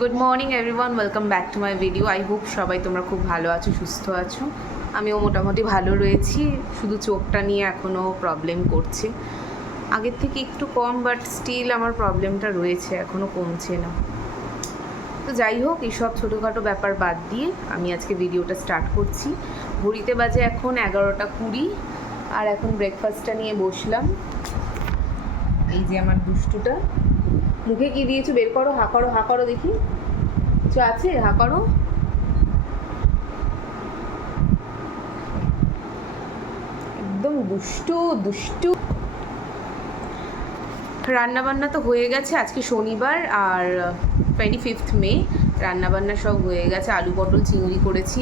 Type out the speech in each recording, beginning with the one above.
Good morning everyone, welcome back to my video. I hope সবাই তোমরা খুব ভালো আছো, সুস্থ আছো। আমিও মোটামুটি ভালো রয়েছি, শুধু চোখটা নিয়ে এখনও প্রবলেম করছে। আগের থেকে একটু কম, বাট স্টিল আমার প্রবলেমটা রয়েছে, এখনও কমছে না। তো যাই হোক, এইসব ছোটোখাটো ব্যাপার বাদ দিয়ে আমি আজকে ভিডিওটা স্টার্ট করছি। ঘড়িতে বাজে এখন 11:20, আর এখন ব্রেকফাস্টটা নিয়ে বসলাম। এই যে আমার দুষ্টুটা, মুখে কি দিয়েছো বের করো, হা করো, হা করো দেখি, কিছু আছে, হা করো। একদম দুষ্টু দুষ্টু। রান্নাবান্না তো হয়ে গেছে, আজকে শনিবার আর 25 মে। রান্নাবান্না সব হয়ে গেছে, আলু পটল চিংড়ি করেছি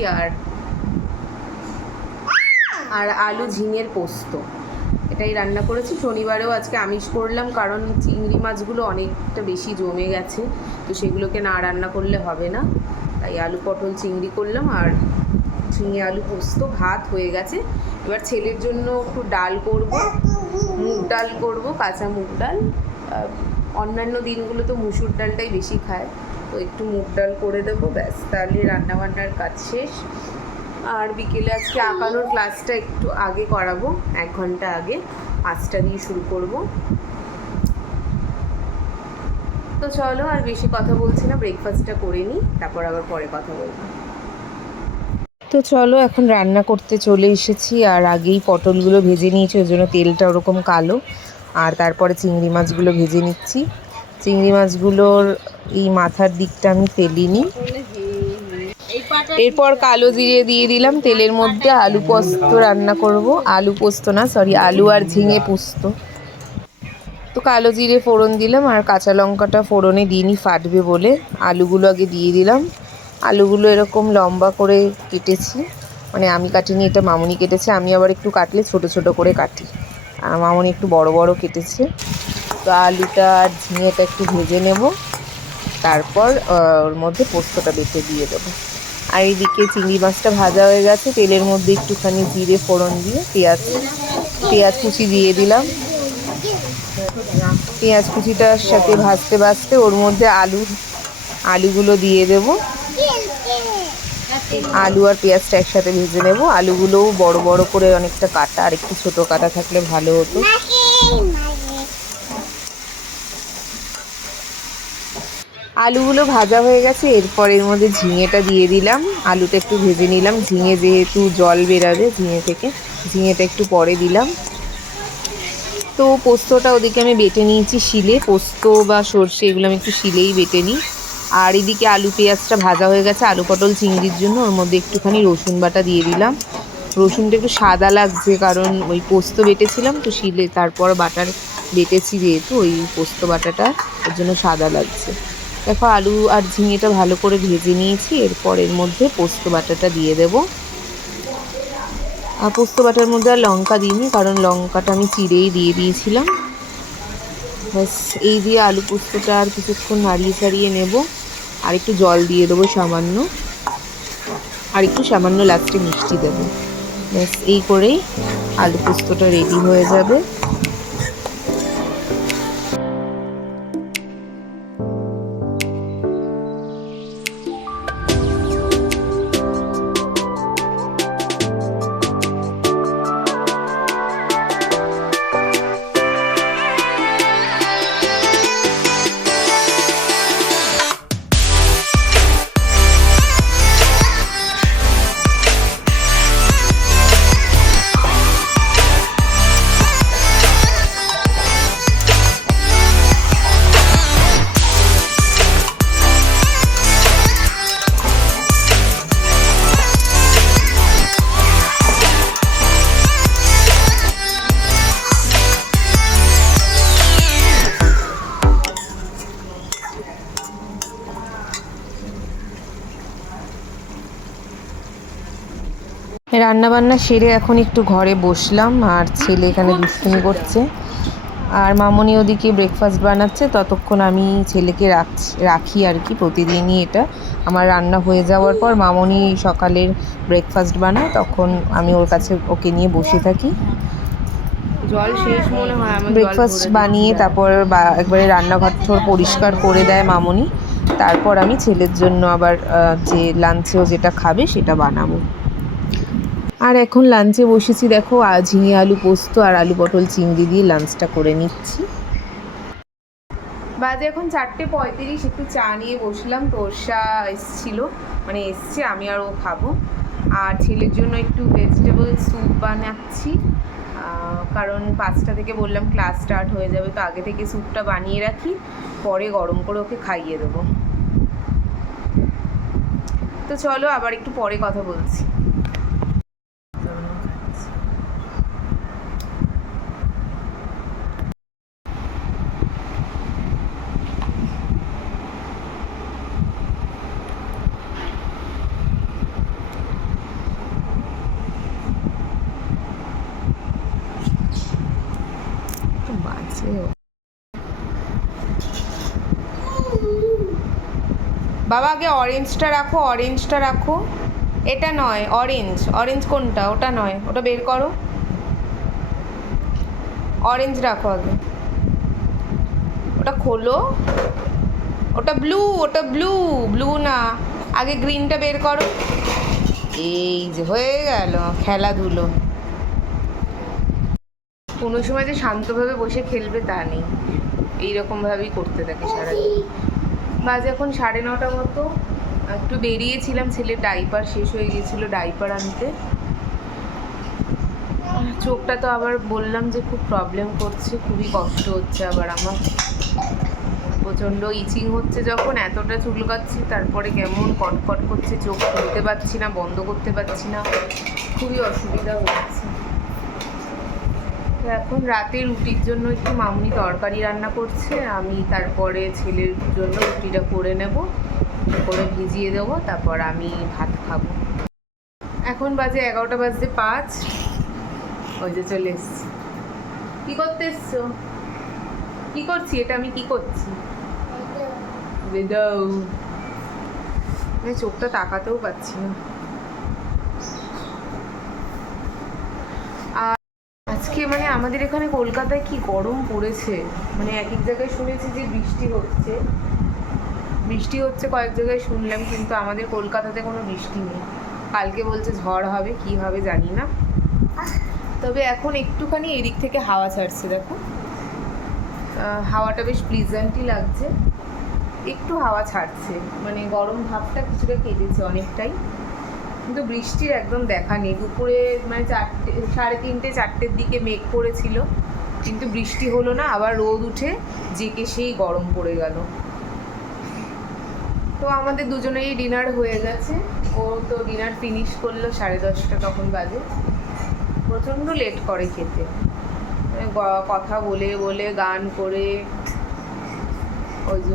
আর আলু ঝিঙের পোস্ত, এটাই রান্না করেছি। শনিবারেও আজকে আমিষ করলাম, কারণ চিংড়ি মাছগুলো অনেকটা বেশি জমে গেছে, তো সেগুলোকে না রান্না করলে হবে না, তাই আলু পটল চিংড়ি করলাম আর ঝিঙে আলু পোস্ত। ভাত হয়ে গেছে, এবার ছেলের জন্য একটু ডাল করব, মুগ ডাল করব, কাঁচা মুগ ডাল। অন্যান্য দিনগুলো তো মুসুর ডালটাই বেশি খায়, তো একটু মুগ ডাল করে দেবো, ব্যাস, তাহলে রান্নাবান্নার কাজ শেষ। আর বিকেলে আজকে আঁকানোর ক্লাসটা একটু আগে করাবো, 1 ঘন্টা আগে, 5টা দিয়ে শুরু করব। তো চলো, আর বেশি কথা বলছি না, ব্রেকফাস্টটা করে নিই, তারপর আবার পরে কথা বলবো। তো চলো, এখন রান্না করতে চলে এসেছি, আর আগেই পটলগুলো ভেজে নিয়েছি, ওই জন্য তেলটা ওরকম কালো। আর তারপরে চিংড়ি মাছগুলো ভেজে নিচ্ছি। চিংড়ি মাছগুলোর এই মাথার দিকটা আমি ফেলিনি। এরপর কালো জিরে দিয়ে দিলাম তেলের মধ্যে। আলু পোস্ত রান্না করব, আলু পোস্ত না, সরি, আলু আর ঝিঙে পোস্ত। তো কালো জিরে ফোড়ন দিলাম, আর কাঁচা লঙ্কাটা ফোড়নে দিইনি, ফাটবে বলে। আলুগুলো আগে দিয়ে দিলাম। আলুগুলো এরকম লম্বা করে কেটেছি, মানে আমি কাটিনি, এটা মামুনি কেটেছে। আমি আবার একটু কাটলে ছোট ছোট করে কাটি, আর মামুনি একটু বড় বড় কেটেছে। তো আলুটা আর ঝিঙেটা একটু ভেজে নেব, তারপর ওর মধ্যে পোস্তটা বেটে দিয়ে দেবো। আর এইদিকে চিংড়ি মাছটা ভাজা হয়ে গেছে, তেলের মধ্যে একটুখানি জিরে ফোড়ন দিয়ে পেঁয়াজ কুচি দিয়ে দিলাম। পেঁয়াজ কুচিটার সাথে ভাজতে ভাজতে ওর মধ্যে আলুগুলো দিয়ে দেব। আলু আর পেঁয়াজটা একসাথে ভেজে নেব। আলুগুলোও বড় বড় করে অনেকটা কাটা, আর একটু ছোট কাটা থাকলে ভালো হতো। আলুগুলো ভাজা হয়ে গেছে, এরপর এর মধ্যে ঝিঙেটা দিয়ে দিলাম। আলুটা একটু ভেজে নিলাম, ঝিঙে যেহেতু জল বেরাবে ঝিঙে থেকে, ঝিঙেটা একটু পরে দিলাম। তো পোস্তটা ওদিকে আমি বেটে নিয়েছি শিলে, পোস্ত বা সর্ষে এগুলো আমি একটু শিলেই বেটে নিই। আর এদিকে আলু পেঁয়াজটা ভাজা হয়ে গেছে আলু পটল চিংড়ির জন্য, ওর মধ্যে একটুখানি রসুন বাটা দিয়ে দিলাম। রসুনটা একটু সাদা লাগছে, কারণ ওই পোস্ত বেটেছিলাম তো শিলে, তারপর বাটার বেটেছি যেহেতু ওই পোস্ত বাটাটা, ওর জন্য সাদা লাগছে। দেখো, আলু আর ঝিঙেটা ভালো করে ভেজে নিয়েছি, এরপর এর মধ্যে পোস্ত বাটাটা দিয়ে দেবো। আর পোস্ত বাটার মধ্যে আর লঙ্কা দিইনি, কারণ লঙ্কাটা আমি চিড়েই দিয়ে দিয়েছিলাম। ব্যাস, এই দিয়ে আলু পোস্তটা আর কিছুক্ষণ নাড়িয়ে ছাড়িয়ে নেব, আর একটু জল দিয়ে দেবো সামান্য, আর একটু সামান্য লাস্টে মিষ্টি দেবো। ব্যাস, এই করেই আলু পোস্তটা রেডি হয়ে যাবে। রান্নাবান্না সেরে এখন একটু ঘরে বসলাম, আর ছেলে এখানে দুষ্টুমি করছে, আর মামনি ওদিকে ব্রেকফাস্ট বানাচ্ছে। ততক্ষণ আমি ছেলেকে রাখি আর কি, প্রতিদিনই এটা আমার রান্না হয়ে যাওয়ার পর মামনি সকালের ব্রেকফাস্ট বানায়, তখন আমি ওর কাছে ওকে নিয়ে বসে থাকি। জল শেষ মনে হয়, ব্রেকফাস্ট বানিয়ে তারপর একবারে রান্নাঘর পরিষ্কার করে দেয় মামনি, তারপর আমি ছেলের জন্য আবার যে লাঞ্চেও যেটা খাবে সেটা বানাবো। আর এখন লাঞ্চে বসেছি, দেখো ঝিঙে আলু পোস্ত আর আলু পটল চিংড়ি দিয়ে লাঞ্চটা করে নিচ্ছি। বাজে এখন 4:35, একটু চা নিয়ে বসলাম। তোরসা এসছিল, মানে এসছে, আমি আর ও খাবো। আর ছেলের জন্য একটু ভেজিটেবল স্যুপ বানাচ্ছি, কারণ 5টা থেকে বললাম ক্লাস স্টার্ট হয়ে যাবে, তো আগে থেকে স্যুপটা বানিয়ে রাখি, পরে গরম করে ওকে খাইয়ে দেবো। তো চলো আবার একটু পরে কথা বলছি। বাবা আগে অরেঞ্জটা রাখো, অরেঞ্জটা রাখো। এটা নয়, অরেঞ্জ। অরেঞ্জ কোনটা? ওটা নয়, ওটা বের করো। অরেঞ্জ রাখো আগে, ওটা খোলো। ওটা ব্লু, ওটা ব্লু। ব্লু না, আগে গ্রিনটা বের করো। এই যে হয়ে গেল খেলাধুলো। কোনো সময় যে শান্তভাবে বসে খেলবে তা নেই, এইরকমভাবেই করতে থাকে সারাদিন। বাজে এখন 9:30 মতো। একটু বেরিয়েছিলাম, ছেলের ডাইপার শেষ হয়ে গিয়েছিল, ডাইপার আনতে। চোখটা তো আবার বললাম যে খুব প্রবলেম করছে, খুবই কষ্ট হচ্ছে আবার আমার। প্রচণ্ড ইচিং হচ্ছে যখন, এতটা চুলকাচ্ছি, তারপরে কেমন কটকট করছে, চোখ খুলতে পারছি না, বন্ধ করতে পারছি না, খুবই অসুবিধা হচ্ছে। তো এখন রাতে রুটির জন্য একটু মামুনি তরকারি রান্না করছে, আমি তারপরে ছেলের জন্য রুটিটা করে নেব, করে ভিজিয়ে দেবো, তারপর আমি ভাত খাবো। এখন বাজে 11:05। ওই যে চলে এসছি। কী করতে এসছো? কী করছি এটা? আমি কি করছি? বেদাও, আমি চোখটা তাকাতেও পাচ্ছি না। আজকে মানে আমাদের এখানে কলকাতায় কি গরম পড়েছে, মানে এক এক জায়গায় শুনেছি যে বৃষ্টি হচ্ছে, কয়েক জায়গায় শুনলাম, কিন্তু আমাদের কলকাতাতে কোনো বৃষ্টি নেই। কালকে বলছে ঝড় হবে, কি হবে জানি না। তবে এখন একটুখানি এদিক থেকে হাওয়া ছাড়ছে, দেখো হাওয়াটা বেশ প্লিজেন্টই লাগছে, একটু হাওয়া ছাড়ছে, মানে গরম ভাবটা কিছুটা কেটেছে অনেকটাই। কিন্তু বৃষ্টির একদম দেখা নেই। দুপুরে মানে 3:30 4টের দিকে মেঘ করেছিল, কিন্তু বৃষ্টি হলো না, আবার রোদ উঠে জেকে সেই গরম পড়ে গেল। তো আমাদের দুজনেরই ডিনার হয়ে গেছে, ও তো ডিনার ফিনিশ করলো 10:30 তখন বাজে। প্রচণ্ড লেট করে খেতে, কথা বলে বলে গান করে, ওই যে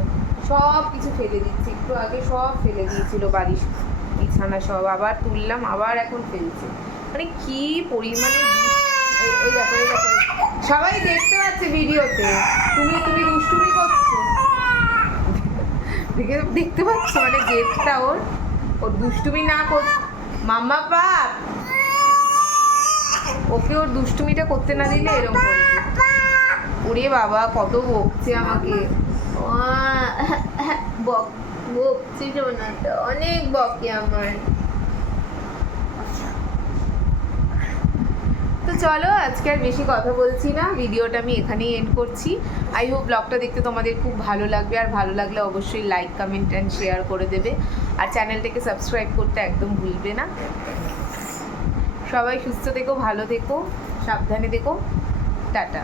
সব কিছু ফেলে দিচ্ছে। একটু আগে সব ফেলে দিয়েছিল, বাড়ির বিছানা সব আবার তুললাম, আবার এখন ফেলছে, মানে কি পরিমাণে। এই দেখো, এই দেখো, সবাই দেখতে পাচ্ছে ভিডিওতে, তুমি দুষ্টুমি করছো, দেখতে পাচ্ছ, মানে জেদটা ওর দুষ্টুমি না কর। মাম্মা বাপ ওকে ওর দুষ্টুমিটা করতে না দিলে এরকম করবে। ওরে বাবা কত বকছে আমাকে, বকছি জোনাটা, অনেক বকে আমার। তো চলো আজকে আর বেশি কথা বলছি না, ভিডিওটা আমি এখানেই এন্ড করছি। আই হোপ ব্লগটা দেখতে তোমাদের খুব ভালো লাগবে, আর ভালো লাগলে অবশ্যই লাইক কমেন্ট অ্যান্ড শেয়ার করে দেবে, আর চ্যানেলটাকে সাবস্ক্রাইব করতে একদম ভুলবে না। সবাই সুস্থ থেকো, ভালো থেকো, সাবধানে থেকো, টাটা।